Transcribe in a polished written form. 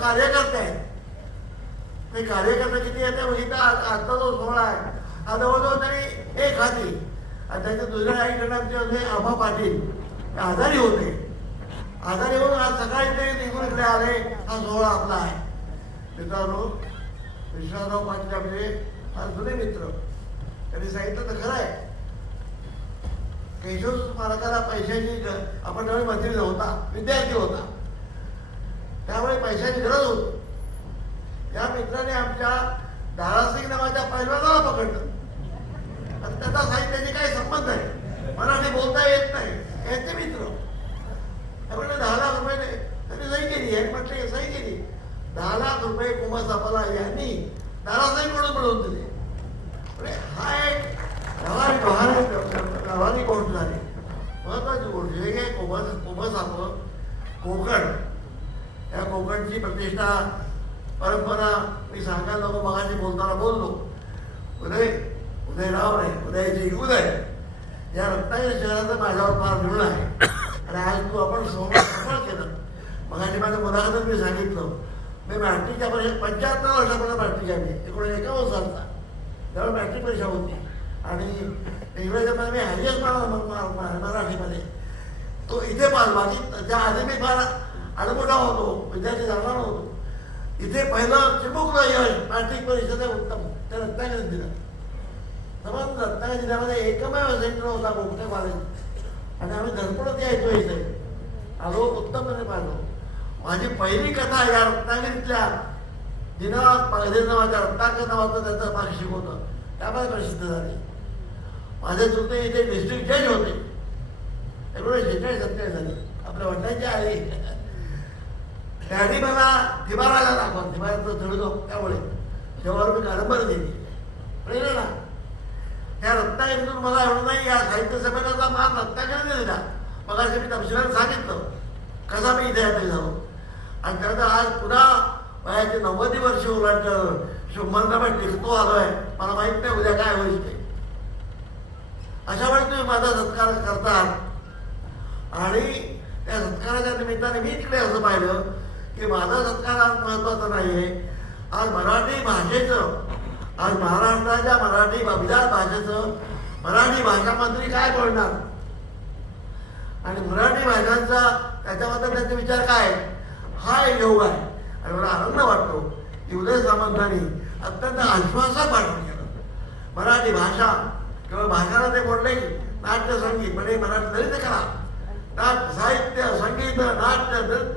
कार्यकर्ते आहेत. ते कार्यकर्ते किती येते बघितलं. आजचा जो सोहळा आहे हा जवळजवळ तरी एक हाती. आणि त्याच्या दुसऱ्या आईकडे आमचे होते आबा पाटील, ते आजारी होते. आजारी होऊन आज सकाळी ते निघून इकडे आले. हा सोहळा आपला आहे. मित्रांनो, विश्वासराव पाटील आपले फार जुने मित्र. त्यांनी सांगितलं तर खरं आहे, केशव स्मारकाला पैशाची आपण त्यावेळी मंत्री नव्हता, विद्यार्थी होता, त्यामुळे पैशाची गरज होती. या मित्राने आमच्या दारासिंग नावाच्या पैलवानाला पकडलं. त्याचा साहित्याची काही संबंध आहे, मराठी बोलता येत नाही, यांचे मित्र. त्यामुळे 10 लाख रुपये त्यांनी सही केली आणि म्हटले सही केली. 10 लाख रुपये कुमार सापाला यांनी दारासिंगकडून मिळवून दिले. म्हणजे हा एक गावानी गोष्ट झाली, महत्वाची गोष्ट. हे काय कुमार साप कोकण, या कोकणची प्रतिष्ठा परंपरा मी सांगायला नको. मगाशी बोलताना बोललो, उदयराव नाही, उदयची उदय या रत्नागिरी शहराचं माझ्यावर फार ऋण आहे. आणि आज तू आपण सफळ केलं. मगाशी माझ्या मुलाखतीत मी सांगितलं, मी मॅट्रिकच्या परीक्षा 75 वर्षापर्यंत मॅट्रिक आहे. मी 1951 सालचा, त्यावेळी मॅट्रिक परीक्षा होती. आणि इंग्रजीमध्ये मी हायस्ट मराठीमध्ये तो इथे पास. बाकी त्या आधी मी फार अडमोठा होतो, विद्यार्थी जाणार होतो. इथे पहिलं चिमुकलं यश मॅट्रिक परीक्षेचं उत्तम त्या रत्नागिरीत दिलं. समज रत्नागिरी जिल्ह्यामध्ये एकमेव सेंटर होता कोकणे कॉलेज. आणि आम्ही धडपडत यायचो इथे. आलो, उत्तमपणे पाहिलो. माझी पहिली कथा या रत्नागिरीतल्या दिनानाथ पागधे नावाच्या रत्नाकर नावाचं त्याचं पाक्षिक होतं, त्यामध्ये प्रसिद्ध झाली. माझे चुलते इथे डिस्ट्रिक्ट जज होते. 1946-47 झाली. आपल्या वडिलांची आई त्यांनी मला थिबाराला दाखवा, थिबाराचं चढलो. त्यामुळे जेव्हा मी कादंबरी दिली प्रेरणा, त्या रत्नागिरीतून मला एवढं नाही, या साहित्य संमेलनाचा मान रत्नागिरीने दिला. मग असे मी तपशिलात सांगितलं कसा मी इथे यात्री झालो. आणि त्यानंतर आज पुन्हा वयाची 90 वर्ष ओलांडलं, 100 टिकतो आलोय. मला माहित नाही उद्या काय होईल ते. अशा वेळेस तुम्ही माझा सत्कार करतात. आणि त्या सत्काराच्या निमित्ताने मी तिकडे असं पाहिलं की माझा सत्कार आज महत्वाचा नाही आहे. आज मराठी भाषेचं, आज महाराष्ट्राच्या मराठी अभिजात भाषेचं मराठी भाषा मंत्री काय बोलणार आणि मराठी भाषांचा त्याच्याबद्दल त्यांचे विचार काय, हा एक योग आहे. आणि मला आनंद वाटतो की उदय सामंतांनी अत्यंत आश्वासक भाषण केलं. मराठी भाषा केवळ भाषाला ते बोलले नाट्य संगीत म्हणजे मराठी तरी ते करा. नाट्य साहित्य, संगीत, नाट्य, नृत्य